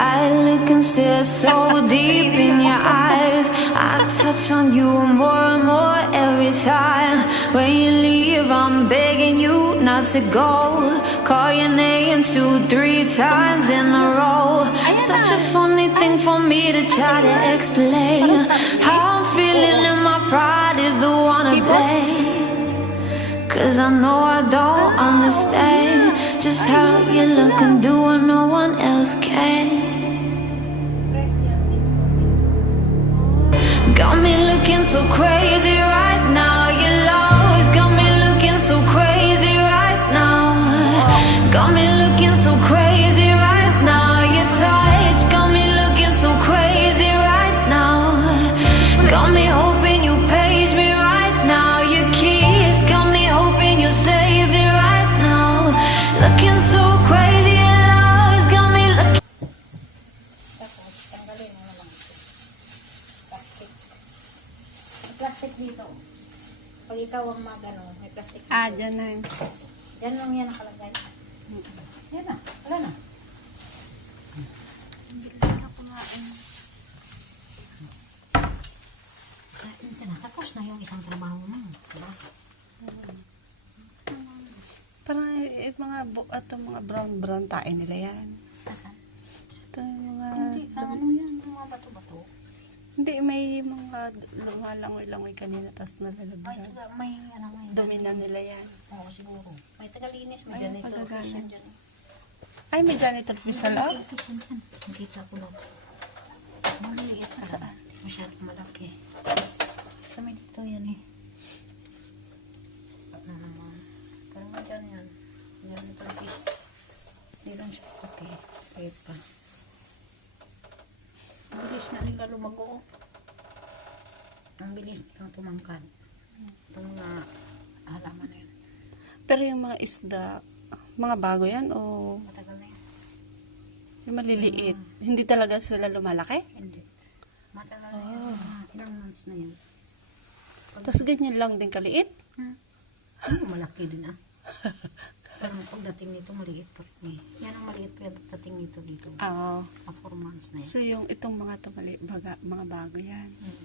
I look and stare so deep in your eyes. I touch on you more and more every time. When you leave, I'm begging you not to go. Call your name 2, 3 times in a row. Such a funny thing for me to try to explain. How I'm feeling and my pride is the one to blame. Cause I know I don't understand just how you look and do what no one else can. Got me looking so crazy right now. Your love's got me looking so crazy right now. Got me looking so crazy right now. Your touch got me looking so crazy right now. Got me hoping you page me right now. Your kiss got me hoping you saved it right now. Looking so crazy, your love's got me looking. Tapos, tanggalin mo naman ito. Plastic. May plastic dito. Pag ikaw ang magano, may plastic dito. Dyan na yun. Yan lang yan nakalagay. Yan na. Wala na. Bilis na kumain. Kain ka na. Tapos na yung isang trabaho mo. Diba? Parang mga brown tae nila yan. Asan? Ito yung mga... Hindi. Ano yan? Mga bato-bato. Hindi, may mga lumalangoy-langoy kanina, tapos Ay, nalalagyan. may ano may. Dumi na nila yan. Oo, siguro. May tagalinis. May Ay, ganito. pagagaling. Yan dyan. Ay, may janitor fish sa loob. Ito, yan. Nakita ko lang. Maliit na. Saan? Masyadong malaki. Basta may dito yan eh. Ano naman. Parang nga dyan yan. Yan ito ang fish. Hindi lang siya. Okay. Wait pa. Ang bilis na nila lumago. Ang bilis nilang tumangkad. Itong mga halaman na yan. Pero yung mga isda, mga bago yan o Matagal na yan. yung maliliit? Hindi talaga sila lumalaki? Hindi. Matagal na yan. Ilang months na yan. Tapos ganyan lang din kaliit? Ano, malaki din ah. Pero pagdating nito, maliit pa rin eh. Yan ang maliit pa yung pagdating nito dito. Oo. 4 months na yan. So yung itong mga mga bago yan. Hmm.